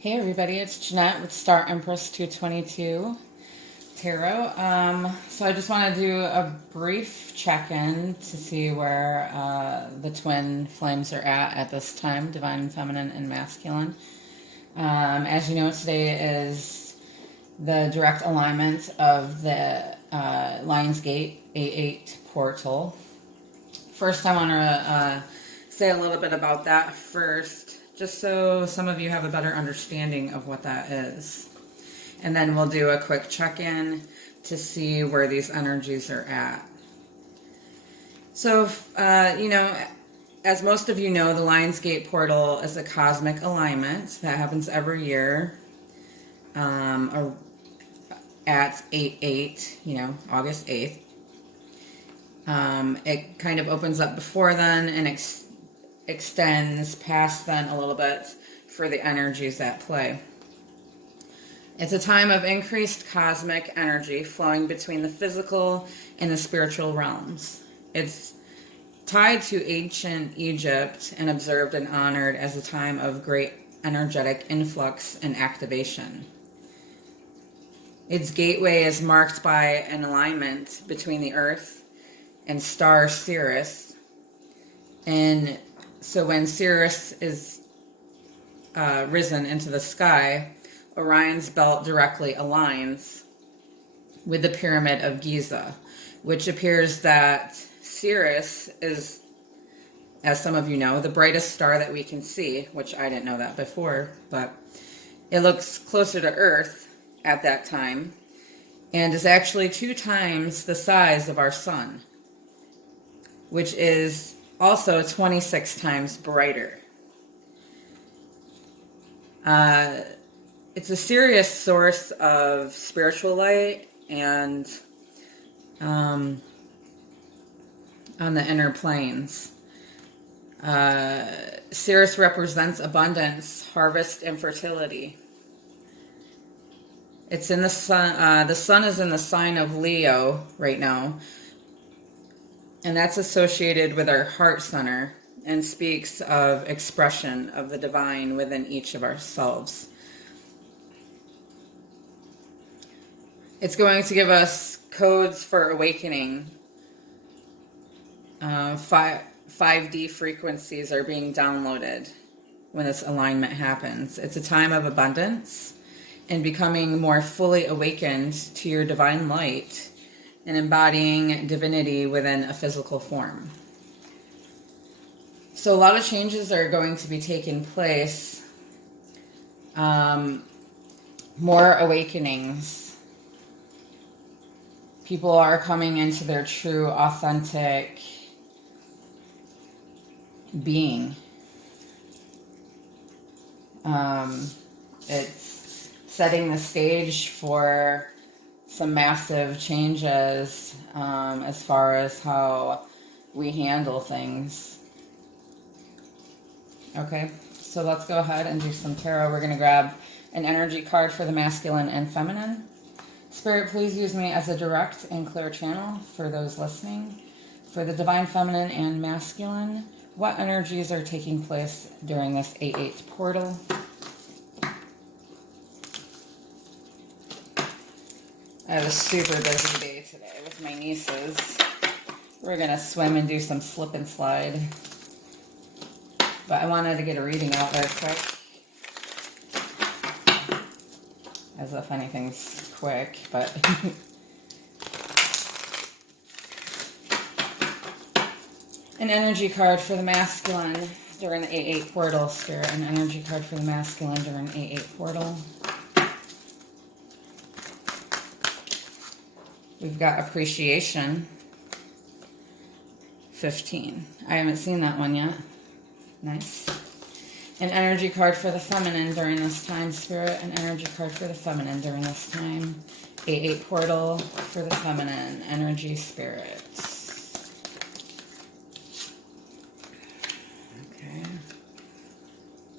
Hey everybody, it's Jeanette with Star Empress 222 Tarot. So I just want to do a brief check-in to see where the twin flames are at this time, divine, feminine, and masculine. As you know, today is the direct alignment of the Lion's Gate A8 portal. First, I want to say a little bit about that first, just so some of you have a better understanding of what that is. And then we'll do a quick check-in to see where these energies are at. So, as most of you know, the Lionsgate portal is a cosmic alignment that happens every year at 8/8, August 8th. It kind of opens up before then and extends past then a little bit for the energies at play. It's a time of increased cosmic energy flowing between the physical and the spiritual realms. It's tied to ancient Egypt and observed and honored as a time of great energetic influx and activation. Its gateway is marked by an alignment between the earth and star Sirius. And so when Sirius is risen into the sky, Orion's belt directly aligns with the Pyramid of Giza, which appears that Sirius is, as some of you know, the brightest star that we can see, which I didn't know that before, but it looks closer to Earth at that time and is actually 2 times the size of our sun, which is also 26 times brighter. It's a serious source of spiritual light and on the inner planes. Sirius represents abundance, harvest, and fertility. It's in the sun. The sun is in the sign of Leo right now, and that's associated with our heart center and speaks of expression of the divine within each of ourselves. It's going to give us codes for awakening. 5D frequencies are being downloaded when this alignment happens. It's a time of abundance and becoming more fully awakened to your divine light and embodying divinity within a physical form. So a lot of changes are going to be taking place. More awakenings. People are coming into their true, authentic being. It's setting the stage for some massive changes as far as how we handle things. Okay, so let's go ahead and do some tarot. We're going to grab an energy card for the masculine and feminine. Spirit, please use me as a direct and clear channel for those listening. For the divine feminine and masculine, what energies are taking place during this 8/8 portal? I have a super busy day today with my nieces. We're going to swim and do some slip and slide. But I wanted to get a reading out there quick. As if anything's quick, but... An energy card for the masculine during the 8/8 portal, Spirit. An energy card for the masculine during 8/8 portal. We've got appreciation. 15. I haven't seen that one yet. Nice. An energy card for the feminine during this time, Spirit. An energy card for the feminine during this time. 8/8 portal for the feminine. Energy, Spirit. Okay.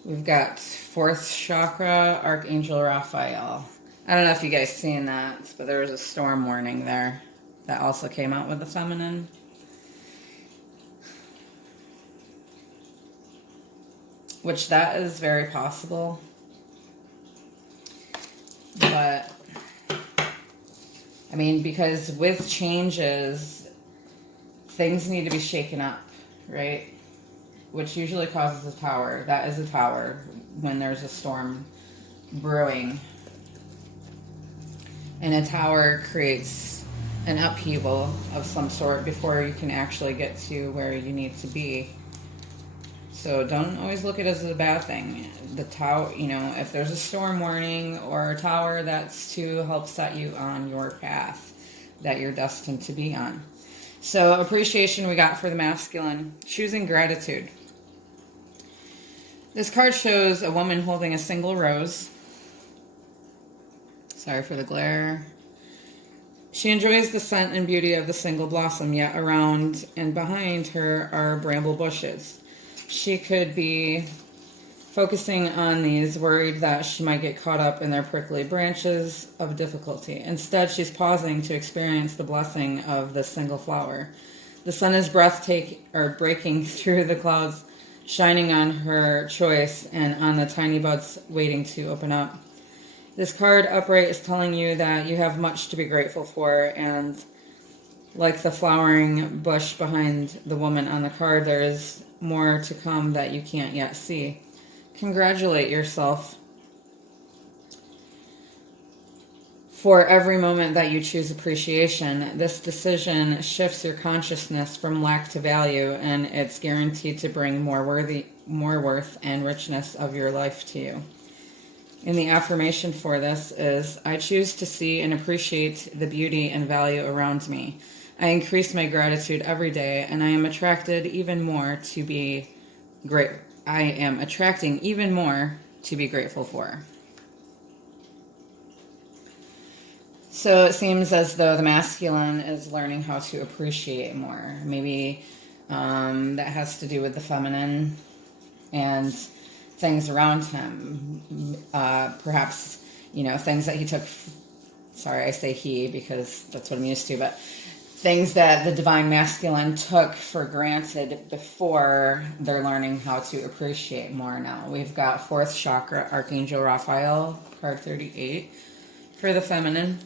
We've got 4th chakra, Archangel Raphael. I don't know if you guys seen that, but there was a storm warning there that also came out with the feminine. Which that is very possible. But, I mean, because with changes, things need to be shaken up, right? Which usually causes a tower. That is a tower when there's a storm brewing. And a tower creates an upheaval of some sort before you can actually get to where you need to be. So don't always look at it as a bad thing. The tower, you know, if there's a storm warning or a tower, that's to help set you on your path that you're destined to be on. So appreciation we got for the masculine. Choosing gratitude. This card shows a woman holding a single rose. Sorry for the glare. She enjoys the scent and beauty of the single blossom, yet around and behind her are bramble bushes. She could be focusing on these, worried that she might get caught up in their prickly branches of difficulty. Instead, she's pausing to experience the blessing of the single flower. The sun is breaking through the clouds, shining on her choice and on the tiny buds waiting to open up. This card upright is telling you that you have much to be grateful for, and like the flowering bush behind the woman on the card, there is more to come that you can't yet see. Congratulate yourself for every moment that you choose appreciation. This decision shifts your consciousness from lack to value, and it's guaranteed to bring more worth and richness of your life to you. And the affirmation for this is, I choose to see and appreciate the beauty and value around me. I increase my gratitude every day, and I am attracting even more to be grateful for. So it seems as though the masculine is learning how to appreciate more. Maybe that has to do with the feminine and things around him. Perhaps, you know, things that he took, sorry, I say he because that's what I'm used to, but things that the divine masculine took for granted before, they're learning how to appreciate more now. We've got 4th chakra, Archangel Raphael, card 38 for the feminine.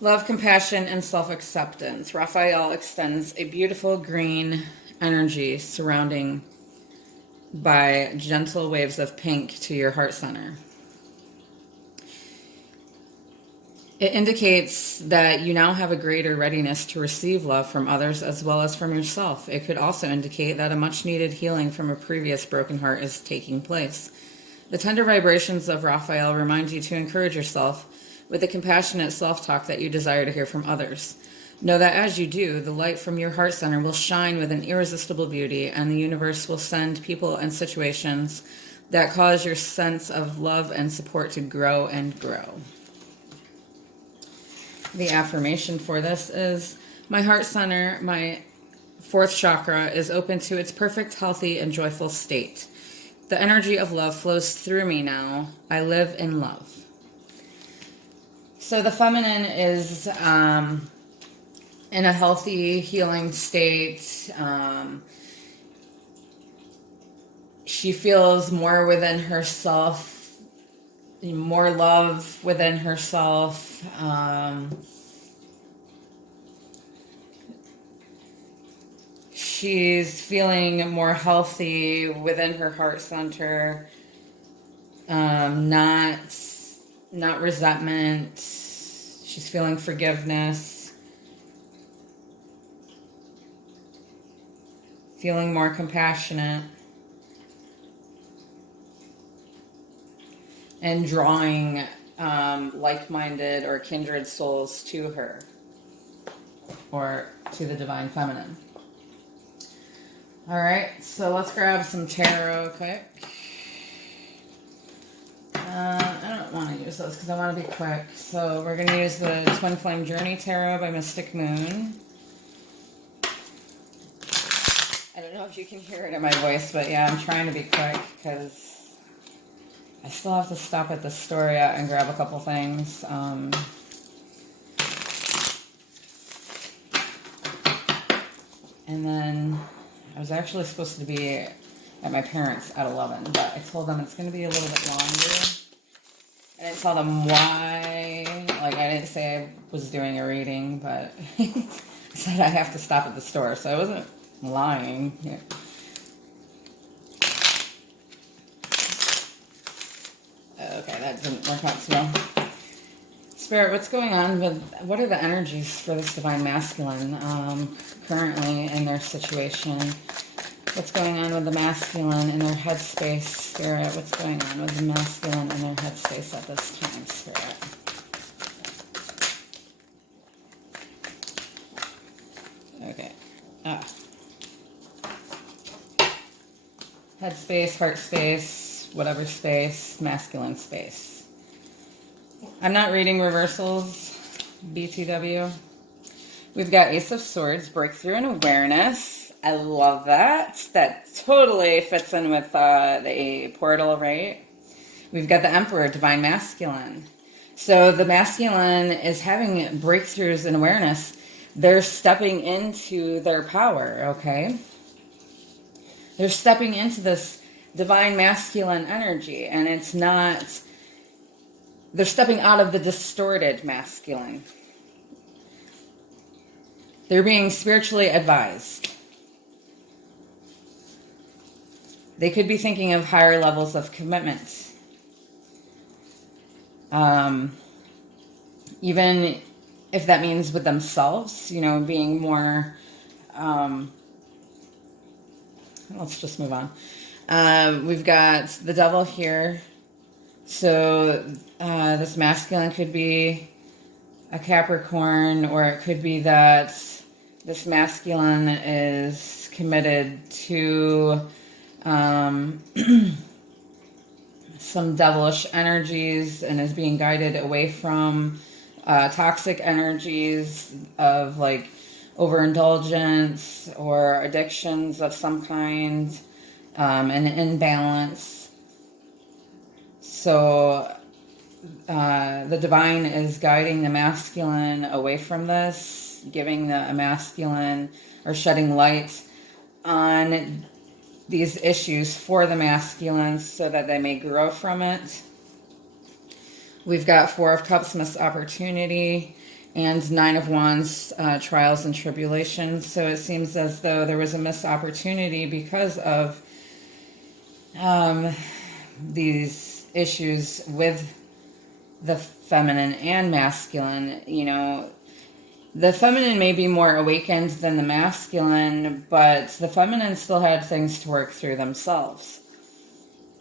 Love, compassion, and self-acceptance. Raphael extends a beautiful green energy surrounding by gentle waves of pink to your heart center. It indicates that you now have a greater readiness to receive love from others as well as from yourself. It could also indicate that a much-needed healing from a previous broken heart is taking place. The tender vibrations of Raphael remind you to encourage yourself with the compassionate self-talk that you desire to hear from others. Know that as you do, the light from your heart center will shine with an irresistible beauty, and the universe will send people and situations that cause your sense of love and support to grow and grow. The affirmation for this is, my heart center, my 4th chakra, is open to its perfect, healthy, and joyful state. The energy of love flows through me now. I live in love. So the feminine is in a healthy, healing state. She feels more within herself, more love within herself. She's feeling more healthy within her heart center. Not resentment. She's feeling forgiveness. Feeling more compassionate. And drawing like-minded or kindred souls to her. Or to the divine feminine. Alright, so let's grab some tarot quick. I don't want to use those because I want to be quick. So we're going to use the Twin Flame Journey Tarot by Mystic Moon. I don't know if you can hear it in my voice, but yeah, I'm trying to be quick because I still have to stop at the store yet and grab a couple things. And then I was actually supposed to be at my parents at 11. But I told them it's going to be a little bit longer. I didn't tell them why. Like, I didn't say I was doing a reading, but I said I have to stop at the store. So I wasn't lying. Yeah. Okay, that didn't work out so well. Spirit, what's going on with, what are the energies for this divine masculine currently in their situation? What's going on with the masculine in their headspace, Spirit? What's going on with the masculine in their headspace at this time, Spirit? Okay. Headspace, heart space, whatever space, masculine space. I'm not reading reversals, BTW. We've got Ace of Swords, breakthrough and awareness. I love that. That totally fits in with the portal, right? We've got the Emperor, divine masculine. So the masculine is having breakthroughs in awareness. They're stepping into their power, okay? They're stepping into this divine masculine energy, and it's not... They're stepping out of the distorted masculine. They're being spiritually advised. They could be thinking of higher levels of commitment. Even if that means with themselves, you know, being more... let's just move on. We've got the Devil here. So this masculine could be a Capricorn, or it could be that this masculine is committed to some devilish energies and is being guided away from toxic energies of like overindulgence or addictions of some kind, and imbalance. So the divine is guiding the masculine away from this, giving the masculine, or shedding light on these issues for the masculine so that they may grow from it. We've got Four of Cups, missed opportunity, and Nine of Wands, trials and tribulations. So it seems as though there was a missed opportunity because of these issues with the feminine and masculine. You know, the feminine may be more awakened than the masculine, but the feminine still had things to work through themselves,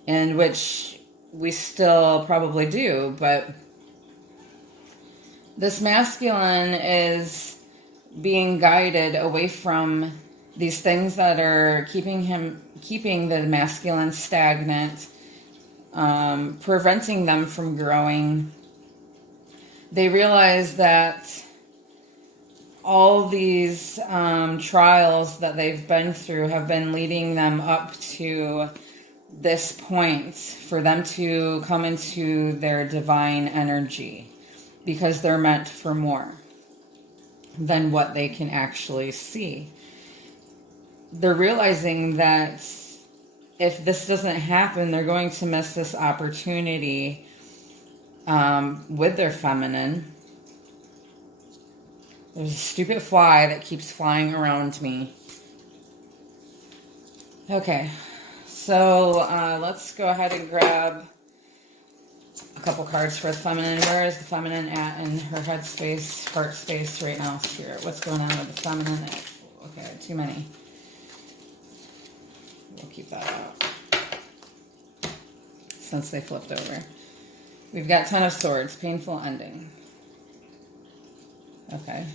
and which we still probably do. But this masculine is being guided away from these things that are keeping the masculine stagnant, preventing them from growing. They realize that all these trials that they've been through have been leading them up to this point for them to come into their divine energy, because they're meant for more than what they can actually see. They're realizing that if this doesn't happen, they're going to miss this opportunity with their feminine. There's a stupid fly that keeps flying around me. Okay, so let's go ahead and grab a couple cards for the feminine. Where is the feminine at in her head space, heart space right now, Spirit? What's going on with the feminine? Okay, too many. We'll keep that out since they flipped over. We've got Ten of Swords, painful ending. Okay.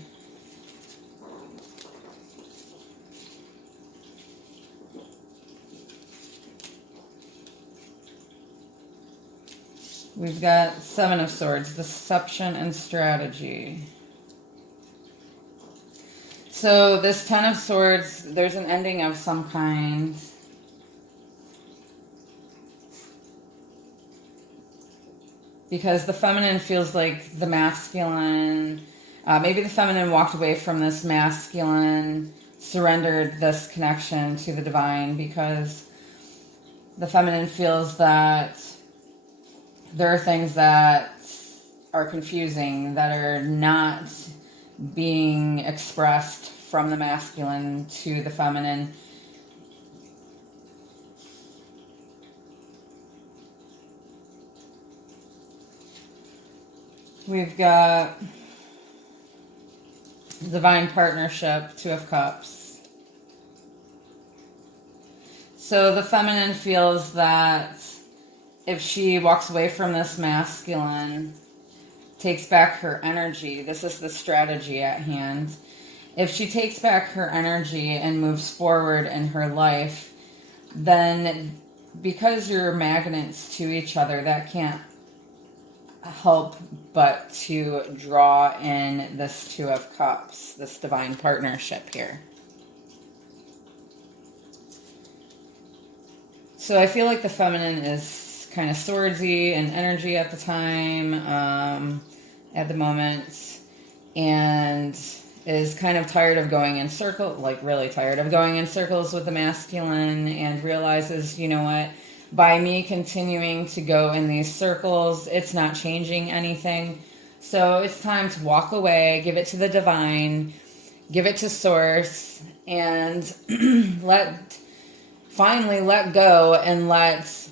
We've got Seven of Swords, deception and strategy. So this Ten of Swords, there's an ending of some kind. Because the feminine feels like the masculine, maybe the feminine walked away from this masculine, surrendered this connection to the divine because The feminine feels that there are things that are confusing, that are not being expressed from the masculine to the feminine. We've got divine partnership, Two of Cups. So the feminine feels that if she walks away from this masculine, takes back her energy, this is the strategy at hand. If she takes back her energy and moves forward in her life, then because you're magnets to each other, that can't help but to draw in this Two of Cups, this divine partnership here. So I feel like the feminine is kind of swordsy in energy at the time, at the moment, and is kind of tired of going in circles, like really tired of going in circles with the masculine, and realizes, you know what, by me continuing to go in these circles, it's not changing anything. So it's time to walk away, give it to the divine, give it to source, and finally let go and let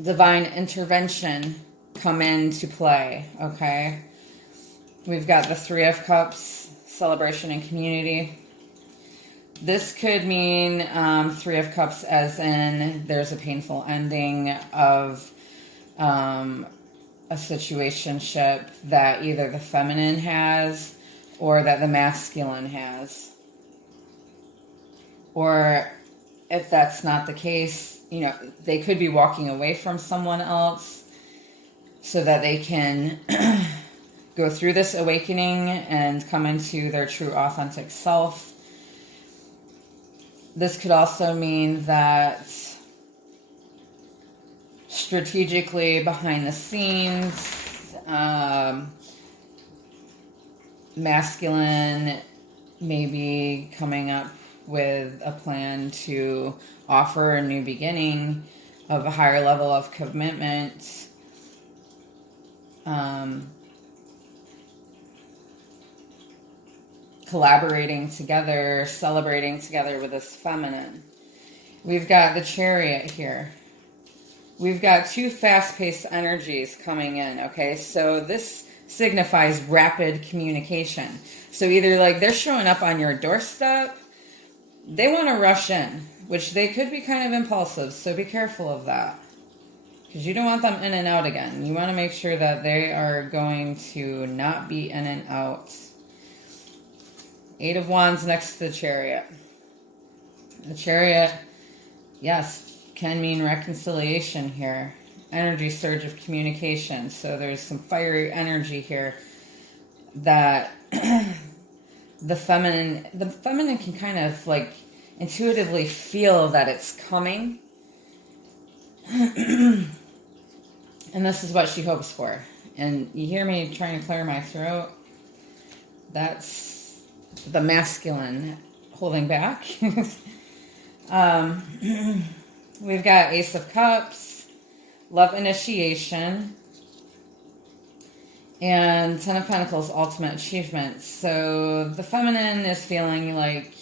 divine intervention come into play, okay? We've got the Three of Cups, celebration and community. This could mean Three of Cups as in there's a painful ending of a situationship that either the feminine has or that the masculine has. Or if that's not the case, you know, they could be walking away from someone else so that they can go through this awakening and come into their true authentic self. This could also mean that strategically behind the scenes, masculine may be coming up with a plan to offer a new beginning of a higher level of commitment. Collaborating together, celebrating together with this feminine. We've got the Chariot here. We've got two fast-paced energies coming in, okay? So this signifies rapid communication. So either like they're showing up on your doorstep, they want to rush in, which they could be kind of impulsive, so be careful of that. Because you don't want them in and out again. You want to make sure that they are going to not be in and out. Eight of Wands next to the Chariot. The Chariot, yes, can mean reconciliation here. Energy surge of communication. So there's some fiery energy here that the feminine can kind of like intuitively feel that it's coming. And this is what she hopes for. And you hear me trying to clear my throat? That's the masculine holding back. We've got Ace of Cups, love initiation, and Ten of Pentacles, ultimate achievement. So the feminine is feeling like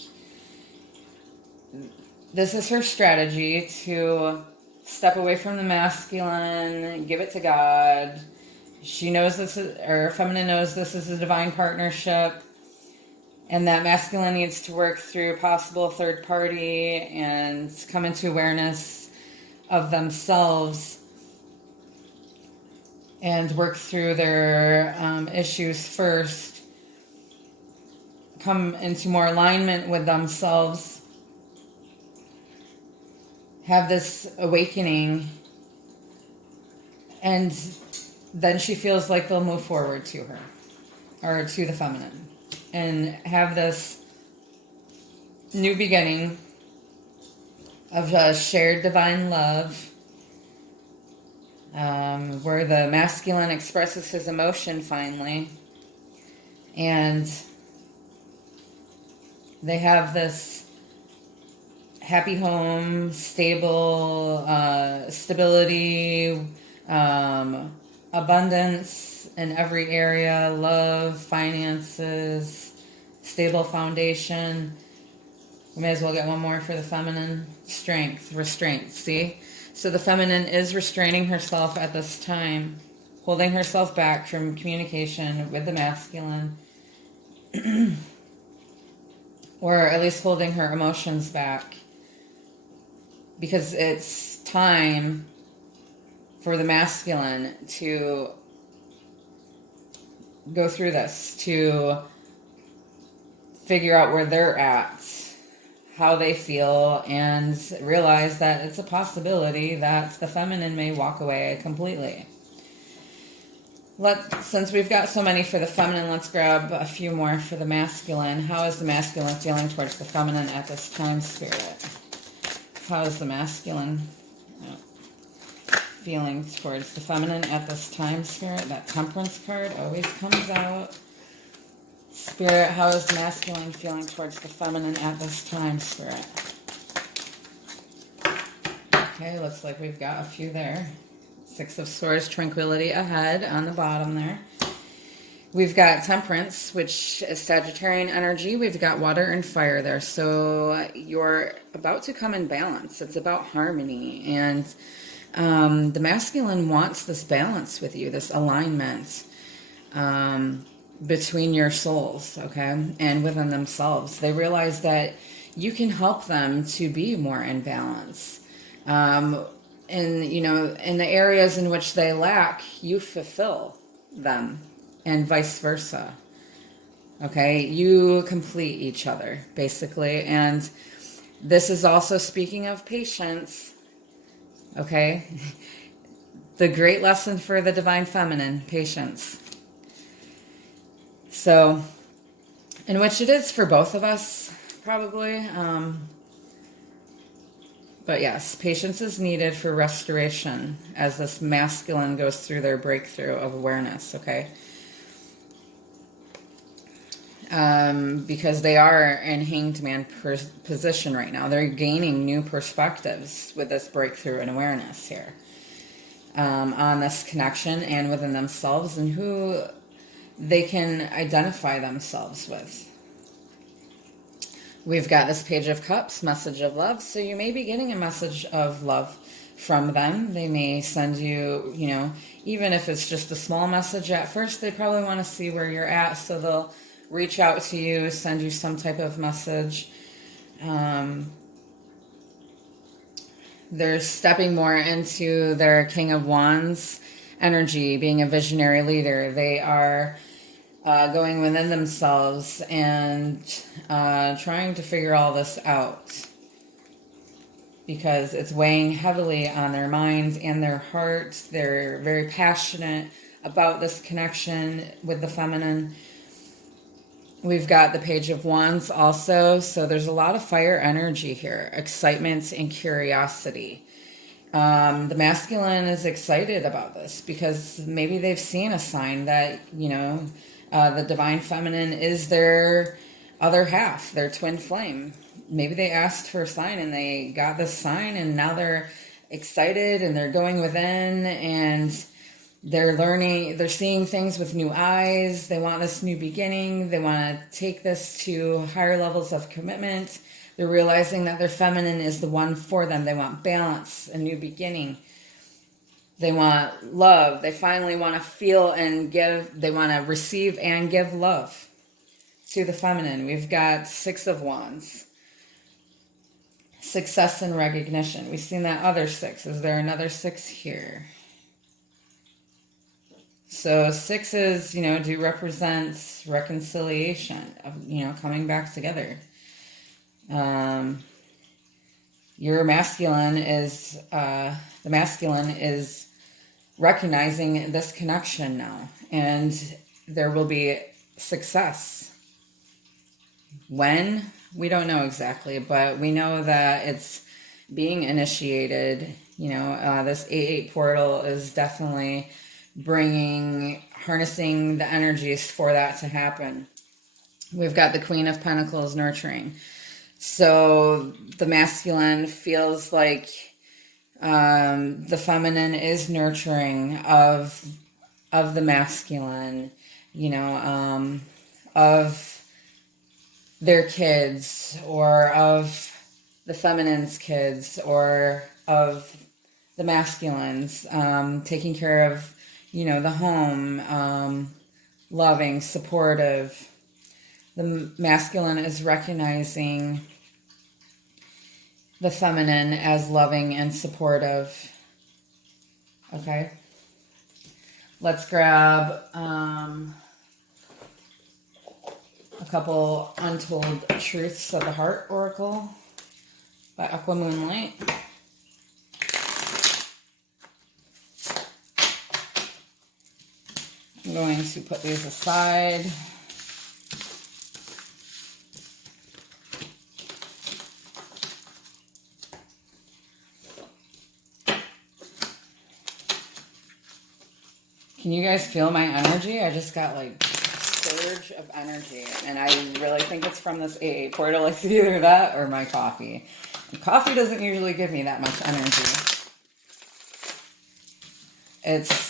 this is her strategy to step away from the masculine, give it to God. She knows this is, or feminine knows this is a divine partnership, and that masculine needs to work through possible third party and come into awareness of themselves and work through their issues first, come into more alignment with themselves, have this awakening, and then she feels like they'll move forward to her, or to the feminine, and have this new beginning of a shared divine love, where the masculine expresses his emotion finally, and they have this happy home, stable, stability, abundance in every area, love, finances, stable foundation. We may as well get one more for the feminine. Strength, restraint, see? So the feminine is restraining herself at this time, holding herself back from communication with the masculine, or at least holding her emotions back, because it's time for the masculine to go through this, to figure out where they're at, how they feel, and realize that it's a possibility that the feminine may walk away completely. Since we've got so many for the feminine, let's grab a few more for the masculine. How is the masculine feeling towards the feminine at this time, Spirit? How is the masculine feeling towards the feminine at this time, Spirit? That Temperance card always comes out. Spirit, how is the masculine feeling towards the feminine at this time, Spirit? Okay, looks like we've got a few there. Six of Swords, tranquility ahead on the bottom there. We've got Temperance, which is Sagittarian energy. We've got water and fire there. So you're about to come in balance. It's about harmony. And the masculine wants this balance with you, this alignment between your souls, okay, and within themselves. They realize that you can help them to be more in balance. And, you know, in the areas in which they lack, you fulfill them, and vice versa. Okay, you complete each other, basically. And this is also speaking of patience, okay? The great lesson for the divine feminine, patience. So, in which it is for both of us, probably. But yes, patience is needed for restoration as this masculine goes through their breakthrough of awareness, okay? Because they are in hanged man position right now. They're gaining new perspectives with this breakthrough and awareness here on this connection and within themselves and who they can identify themselves with. We've got this Page of Cups, message of love. So you may be getting a message of love from them. They may send you, you know, even if it's just a small message at first, they probably want to see where you're at. So they'll reach out to you, send you some type of message. They're stepping more into their King of Wands energy, being a visionary leader. They are going within themselves and trying to figure all this out, because it's weighing heavily on their minds and their hearts. They're very passionate about this connection with the feminine. We've got the Page of Wands also, so there's a lot of fire energy here, excitement and curiosity. The masculine is excited about this because maybe they've seen a sign that, you know, the divine feminine is their other half, their twin flame. Maybe they asked for a sign and they got this sign, and now they're excited and they're going within and they're learning, they're seeing things with new eyes. They want this new beginning. They want to take this to higher levels of commitment. They're realizing that their feminine is the one for them. They want balance, a new beginning. They want love. They finally want to feel and give. They want to receive and give love to the feminine. We've got Six of Wands. Success and recognition. We've seen that other six. Is there another six here? So sixes, you know, do represent reconciliation, of, you know, coming back together. Your masculine is, the masculine is recognizing this connection now, and there will be success. When? We don't know exactly, but we know that it's being initiated. You know, this 8-8 portal is definitely harnessing the energies for that to happen. We've got the Queen of Pentacles, nurturing. So the masculine feels like the feminine is nurturing of the masculine, of their kids, or of the feminine's kids, or of the masculines, taking care of, the home, loving, supportive. The masculine is recognizing the feminine as loving and supportive. Okay. Let's grab a couple Untold Truths of the Heart Oracle by Aqua Moonlight. I'm going to put these aside. Can you guys feel my energy? I just got like a surge of energy, and I really think it's from this AA portal. It's either that or my coffee. And coffee doesn't usually give me that much energy. It's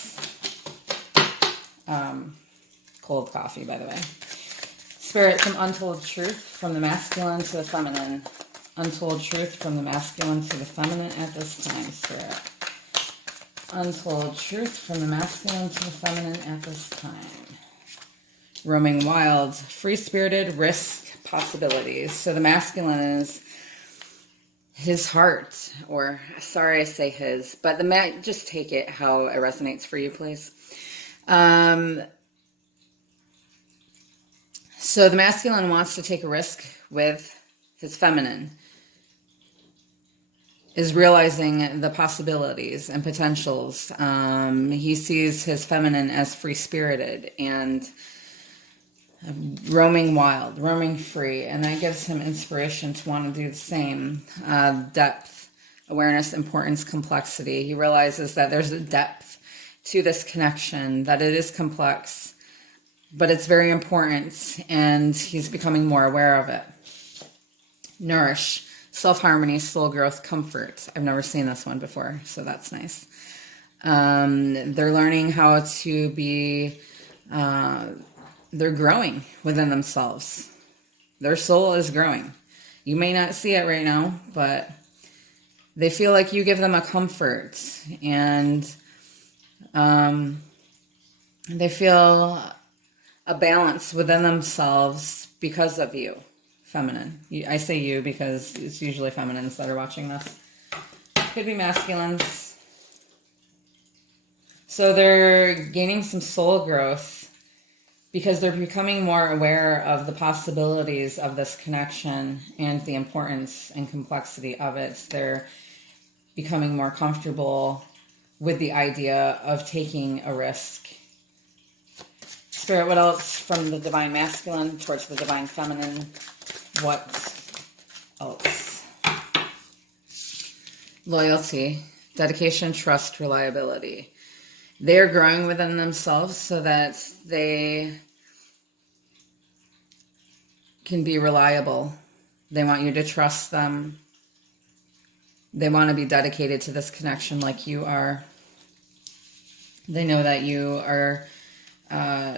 cold coffee, by the way. Spirit, some untold truth from the masculine to the feminine. Untold truth from the masculine to the feminine at this time, Spirit. Untold truth from the masculine to the feminine at this time. Roaming wild, free-spirited, risk, possibilities. So the masculine is his heart, or sorry I say his, but just take it how it resonates for you, please. So the masculine wants to take a risk with his feminine, is realizing the possibilities and potentials. He sees his feminine as free-spirited and roaming wild, roaming free, and that gives him inspiration to want to do the same. Depth, awareness, importance, complexity. He realizes that there's a depth to this connection, that it is complex, but it's very important, and he's becoming more aware of it. Nourish, self-harmony, soul growth, comfort. I've never seen this one before, so that's nice. They're learning how to be, they're growing within themselves. Their soul is growing. You may not see it right now, but they feel like you give them a comfort, and they feel a balance within themselves because of you, feminine. I say you because it's usually feminines that are watching this. Could be masculines. So they're gaining some soul growth because they're becoming more aware of the possibilities of this connection and the importance and complexity of it. They're becoming more comfortable with the idea of taking a risk. Spirit, what else from the divine masculine towards the divine feminine? What else? Loyalty, dedication, trust, reliability. They're growing within themselves so that they can be reliable. They want you to trust them. They want to be dedicated to this connection like you are. They know that you are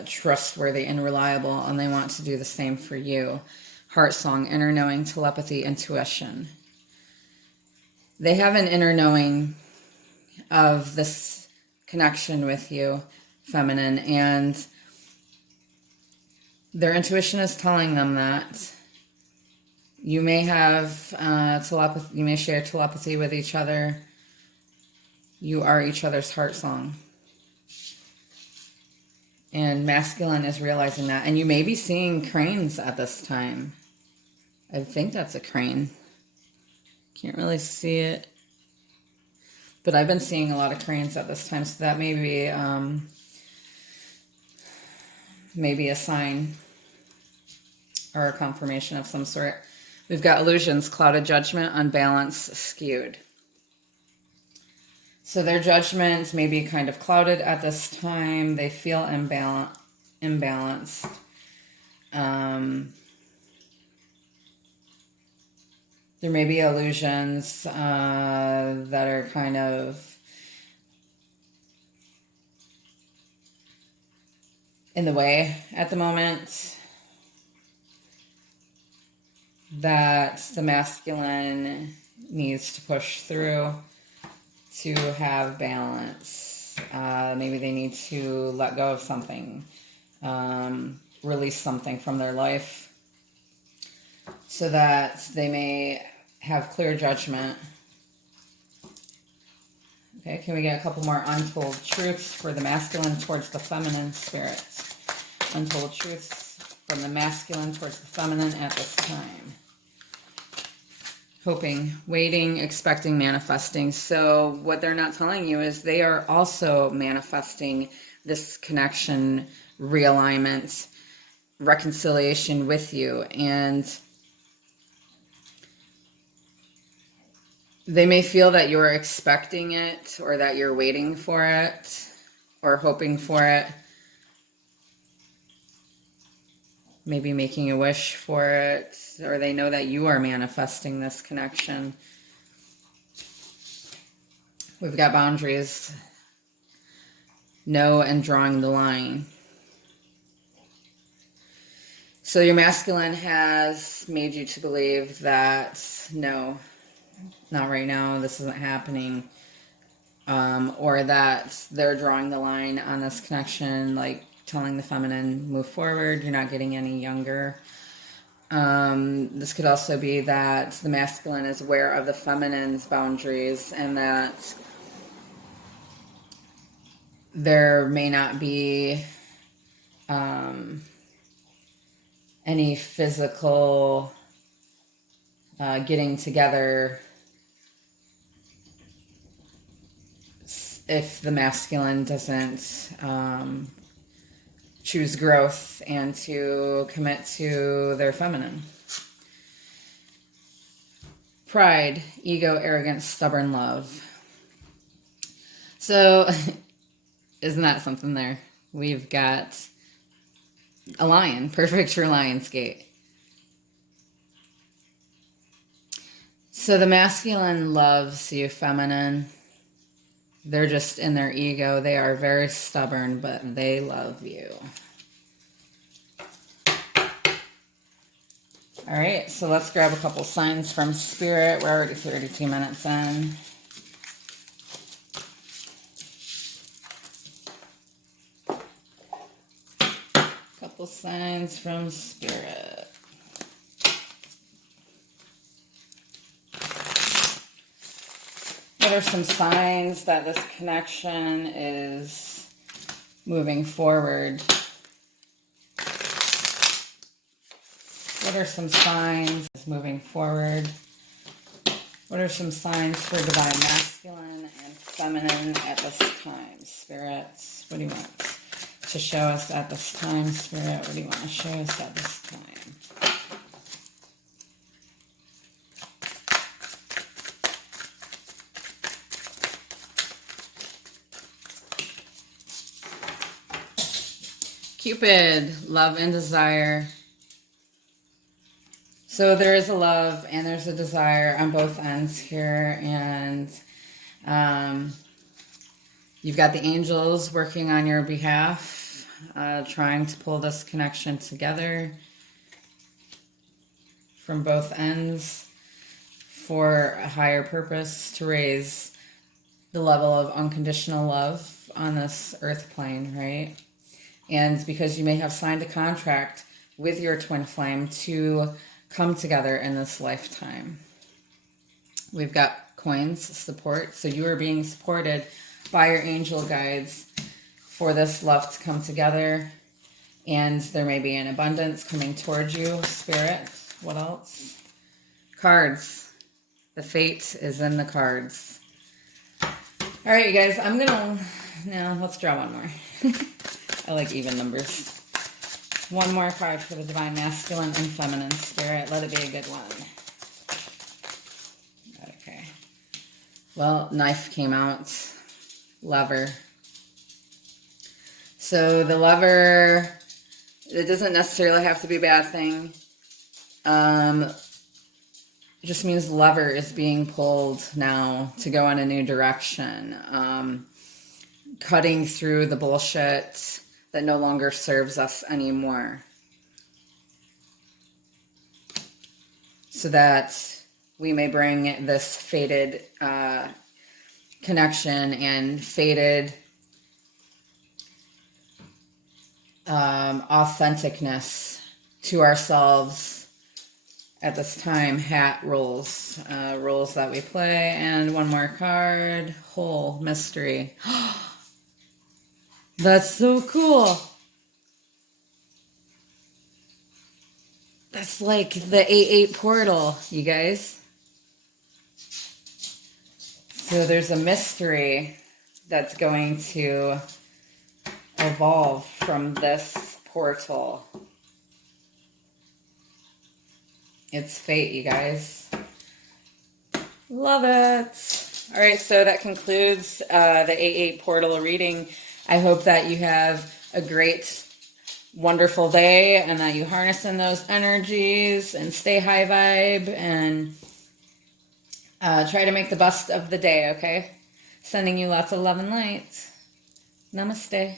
trustworthy and reliable, and they want to do the same for you. Heart song, inner knowing, telepathy, intuition. They have an inner knowing of this connection with you, feminine, and their intuition is telling them that. You may have telepathy, you may share telepathy with each other. You are each other's heart song. And masculine is realizing that. And you may be seeing cranes at this time. I think that's a crane. Can't really see it. But I've been seeing a lot of cranes at this time. So that may be maybe a sign or a confirmation of some sort. We've got illusions, clouded judgment, unbalance, skewed. So their judgment may be kind of clouded at this time. They feel imbalanced. There may be illusions that are kind of in the way at the moment, that the masculine needs to push through to have balance. Maybe they need to let go of something, release something from their life so that they may have clear judgment. Okay, can we get a couple more untold truths for the masculine towards the feminine spirit? Untold truths from the masculine towards the feminine at this time. Hoping, waiting, expecting, manifesting. So what they're not telling you is they are also manifesting this connection, realignment, reconciliation with you. And they may feel that you're expecting it, or that you're waiting for it, or hoping for it. Maybe making a wish for it, or they know that you are manifesting this connection. We've got boundaries. No, and drawing the line. So your masculine has made you to believe that, no, not right now, this isn't happening. Or that they're drawing the line on this connection, like telling the feminine, move forward, you're not getting any younger. This could also be that the masculine is aware of the feminine's boundaries, and that there may not be any physical getting together if the masculine doesn't choose growth and to commit to their feminine. Pride, ego, arrogance, stubborn love. So, isn't that something there? We've got a lion, perfect for Lionsgate. So the masculine loves you, feminine. They're just in their ego. They are very stubborn, but they love you. All right, so let's grab a couple signs from Spirit. We're already 32 minutes in. Couple signs from Spirit. What are some signs that this connection is moving forward? What are some signs moving forward? What are some signs for divine masculine and feminine at this time? Spirits, what do you want to show us at this time? Spirit, what do you want to show us at this time? Cupid, love and desire. So there is a love and there's a desire on both ends here, and you've got the angels working on your behalf, trying to pull this connection together from both ends for a higher purpose, to raise the level of unconditional love on this earth plane, right? And because you may have signed a contract with your twin flame to come together in this lifetime. We've got coins, support. So you are being supported by your angel guides for this love to come together. And there may be an abundance coming towards you, Spirit. What else? Cards. The fate is in the cards. All right, you guys, now let's draw one more. I like even numbers. One more card for the divine masculine and feminine spirit. Let it be a good one. Okay. Well, knife came out. Lover. So the lover, it doesn't necessarily have to be a bad thing. just means the lever is being pulled now to go in a new direction. Cutting through the bullshit that no longer serves us anymore. So that we may bring this faded connection and faded authenticness to ourselves at this time. Hat rolls, rolls that we play, and one more card. Whole mystery. That's so cool. That's like the 8-8 portal, you guys. So there's a mystery that's going to evolve from this portal. It's fate, you guys. Love it. All right, so that concludes the 8-8 portal reading. I hope that you have a great, wonderful day and that you harness in those energies and stay high vibe and try to make the best of the day, okay? Sending you lots of love and light. Namaste.